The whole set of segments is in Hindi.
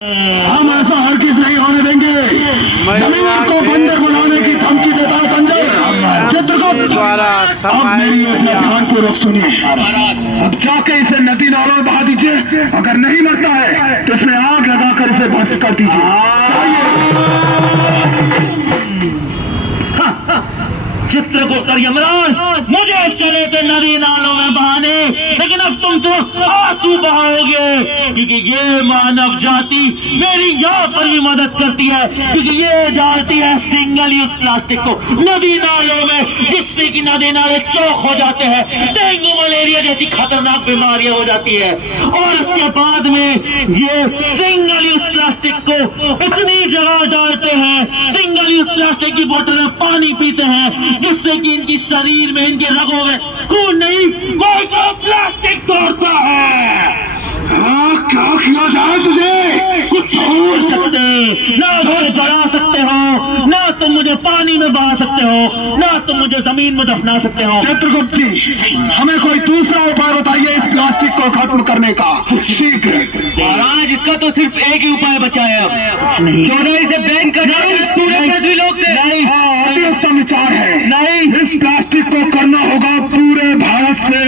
हम ऐसा हरगिज नहीं होने देंगे। जमीन को बंजर बनाने की धमकी देता है बंजर चित्रगुप्त। अब मेरी अपना ध्यानपूर्वक सुनिए। अब जाके इसे नदी नालों में बहा दीजिए। अगर नहीं मरता है तो इसमें आग लगाकर इसे भस्म कर दीजिए। चित्रगुप्त और यमराज, मुझे चले थे नदी नालों में बहाने, लेकिन अब तुम तो आंसू बहाओगे, क्योंकि ये मानव जाति मेरी यहाँ पर भी मदद करती है, क्योंकि ये डालती है सिंगल यूज प्लास्टिक को नदी नालों में, जिससे कि नदी नाले चौक हो जाते हैं, डेंगू मलेरिया जैसी खतरनाक बीमारियां हो जाती है। और उसके बाद में ये सिंगल यूज प्लास्टिक को इतनी जगह डालते हैं, सिंगल यूज प्लास्टिक की बोतल में पानी पीते हैं, जिससे कि इनकी शरीर में, इनके रगों में खून नहीं माइक्रो प्लास्टिक दौड़ता है। क्या किया जाए तुझे? कुछ छोड़ सकते ना, मुझे जला सकते हो ना, तुम मुझे पानी में बहा सकते हो ना, तुम मुझे जमीन में दफना सकते हो। चित्रगुप्त जी, हमें कोई दूसरा उपाय बताइए इस प्लास्टिक को खत्म करने का शीघ्र। महाराज, इसका तो सिर्फ एक ही उपाय बचा है। अब क्यों ना इसे बैन कर दिया पूरे पृथ्वीलोक से। नहीं, अति उत्तम विचार है। नहीं, इस प्लास्टिक को करना होगा पूरे भारत से।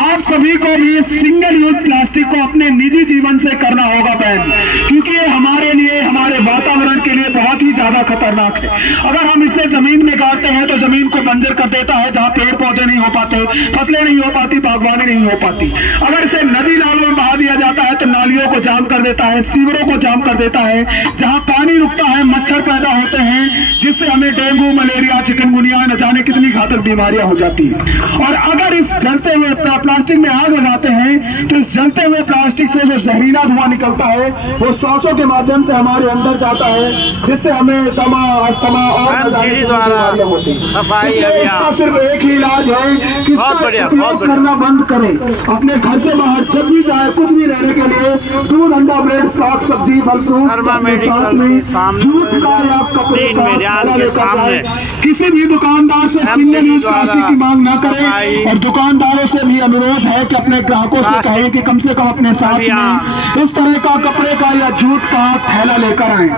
आप सभी को भी इस सिंगल यूज प्लास्टिक को अपने निजी जीवन से करना होगा बैन, क्योंकि ये हमारे लिए, हमारे वातावरण के लिए बहुत ही ज्यादा खतरनाक है। अगर हम इसे जमीन में गाड़ते हैं तो जमीन को बंजर कर देता है, जहाँ पेड़ पौधे नहीं हो पाते, फसलें नहीं हो पाती, बागवानी नहीं हो पाती। अगर इसे नदी नालों में बहा दिया जाता है तो नालियों को जाम कर देता है, सीवरों को जाम कर देता है, जहाँ पानी रुकता है मच्छर पैदा होते हैं, जिससे हमें डेंगू मलेरिया चिकनगुनिया न जाने कितनी घातक बीमारियां हो जाती है। और अगर इस जलते हुए प्लास्टिक में आग लगाते हैं तो इस जलते हुए प्लास्टिक से जो जहरीला धुआं निकलता है वो सांसों के माध्यम से हमारे अंदर जाता है, जिससे हमें दमा, अस्थमा और बीमारियां होती हैं। इसका सिर्फ एक ही इलाज है कि इसका उपयोग करना बंद करें। अपने घर से बाहर जब भी जाए, कुछ भी लेने के लिए, दूध, अंडा, ब्रेड, साग सब्जी, फल फ्रूट साथ में जूट का या कपड़े का थैला लेकर जाए। किसी भी दुकानदार से सिंगल यूज प्लास्टिक की मांग न करें, और दुकानदारों से भी अनुरोध है कि अपने ग्राहकों से कहें कि कम से कम अपने साथ में इस तरह का कपड़े का या जूट का थैला लेकर आए।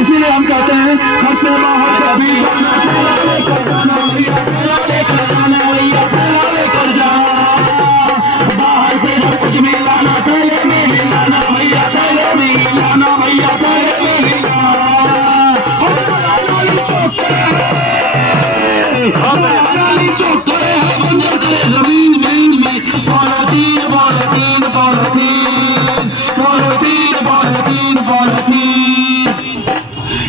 इसीलिए हम कहते हैं घर से बाहर सभी थैला लेकर जाना भैया, थैला लेकर जाना भैया, थैला लेकर जाओ। बाहर से जब कुछ भी लाना थैले में ही लाना भैया, थैले में ही लाना भैया, थैले में ही लाना। चौक करे है बंजर करे जमीन में polythene polythene polythene polythene polythene polythene.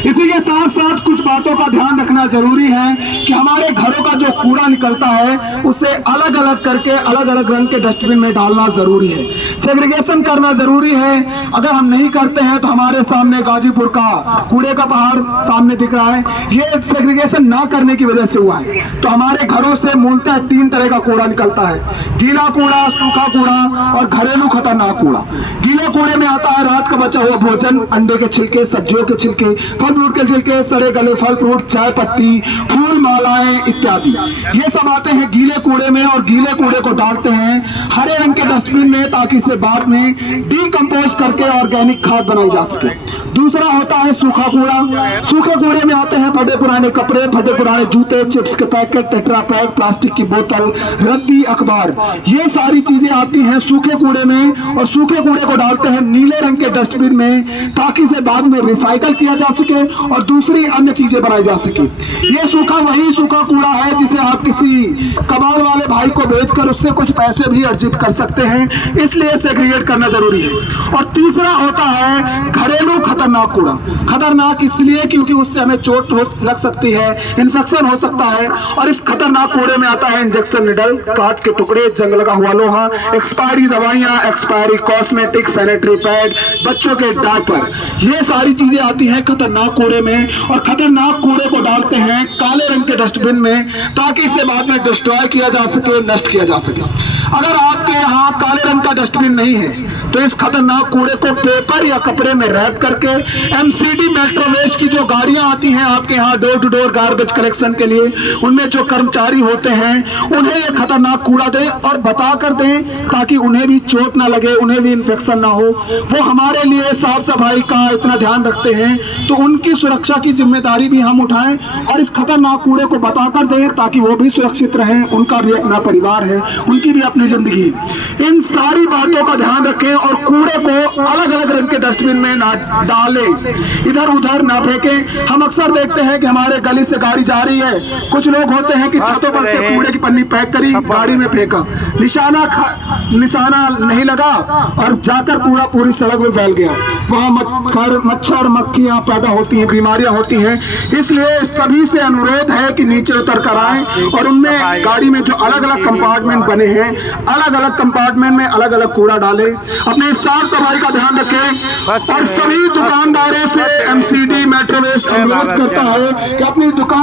इसी के साथ साथ कुछ बातों का ध्यान रखना जरूरी है कि हमारे घरों का जो कूड़ा निकलता है उसे अलग अलग करके अलग अलग रंग के डस्टबिन में डालना जरूरी है। सेग्रीगेशन करना जरूरी है। अगर हम नहीं करते हैं तो हमारे सामने गाजीपुर का कूड़े का पहाड़ सामने दिख रहा है। ये सेग्रीगेशन ना करने की वजह से हुआ है। तो हमारे घरों से मूलतः 3 तरह का कूड़ा निकलता है: गीला कूड़ा, सूखा कूड़ा और घरेलू खतरनाक कूड़ा। गीले कूड़े में आता है रात का बचा हुआ भोजन, अंडे के छिलके, सब्जियों के छिलके, फल फ्रूट के छिलके, सड़े गले फल फ्रूट, चाय पत्ती, फूल मालाएं इत्यादि। ये सब आते हैं गीले कूड़े में, और गीले कूड़े को डालते हैं हरे रंग के डस्टबिन में, ताकि इसे बाद में डीकंपोज करके ऑर्गेनिक खाद बनाई जा सके। दूसरा होता है सूखा कूड़ा। सूखे कूड़े में आते हैं फटे पुराने कपड़े, फटे पुराने जूते, चिप्स के पैकेट, टेट्रा पैक, प्लास्टिक की बोतल, रद्दी, अखबार, ये सारी चीजें आती हैं सूखे कूड़े में। और सूखे कूड़े को डालते हैं नीले रंग के डस्टबिन में, ताकि इसे बाद में रिसाइकल किया जा सके और दूसरी अन्य चीजें बनाई जा सके। ये सूखा वही सूखा कूड़ा है जिसे आप किसी कबाड़ वाले भाई को बेचकर उससे कुछ पैसे भी अर्जित कर सकते हैं, इसलिए सेग्रीगेट करना जरूरी है। और तीसरा होता है घरेलू खतरनाक कूड़ा। खतरनाक इसलिए क्योंकि उससे हमें चोट लग सकती है, इन्फेक्शन हो सकता है। और इस खतरनाक कूड़े में आता है इंजेक्शन निडल, कांच के टुकड़े, जंग लगा हुआ लोहा, एक्सपायरी दवाइयां, एक्सपायरी कॉस्मेटिक, सैनिटरी पैड, बच्चों के डायपर, ये सारी चीजें आती हैं खतरनाक कूड़े में। और खतरनाक कूड़े को डालते हैं काले रंग के डस्टबिन में, ताकि इसे बाद में डिस्ट्रॉय किया जा सके, नष्ट किया जा सके। अगर आपके यहाँ काले रंग का डस्टबिन नहीं है तो इस खतरनाक कूड़े को पेपर या कपड़े में रैप करके एमसीडी मेट्रो वेस्ट की जो गाड़ियां आती हैं आपके यहाँ door to door garbage collection के लिए, उनमें जो कर्मचारी होते हैं उन्हें ये खतरनाक कूड़ा दें और बता कर दें ताकि उन्हें भी चोट ना लगे, उन्हें भी इन्फेक्शन ना हो। वो हमारे लिए साफ सफाई का इतना ध्यान रखते हैं, तो उनकी सुरक्षा की जिम्मेदारी भी हम उठाएं और इस खतरनाक कूड़े को बता कर दें ताकि वो भी सुरक्षित रहें, उनका भी अपना परिवार है, उनकी भी अपनी जिंदगी। इन सारी बातों का ध्यान रखें और कूड़े को अलग अलग रंग के डस्टबिन में ना डालें, इधर उधर ना फेंकें। हम अक्सर देखते हैं कि हमारे गली से गाड़ी जा रही है, कुछ लोग होते हैं कि छतों पर से कूड़े की पन्नी पैक करी, गाड़ी में फेंका, निशाना नहीं लगा और जाकर कूड़ा पूरी सड़क में फैल गया। वहाँ मच्छर मक्खियां पैदा होती हैं, बीमारियां होती हैं। इसलिए सभी से अनुरोध है कि नीचे उतर कर आएं और उनमें गाड़ी में जो अलग अलग कंपार्टमेंट बने हैं, अलग अलग कंपार्टमेंट में अलग अलग कूड़ा डालें, अपनी साफ सफाई का ध्यान रखें। और सभी दुकानदारों से एमसीडी मेट्रो वेस्ट अनुरोध करता है कि अपनी दुकान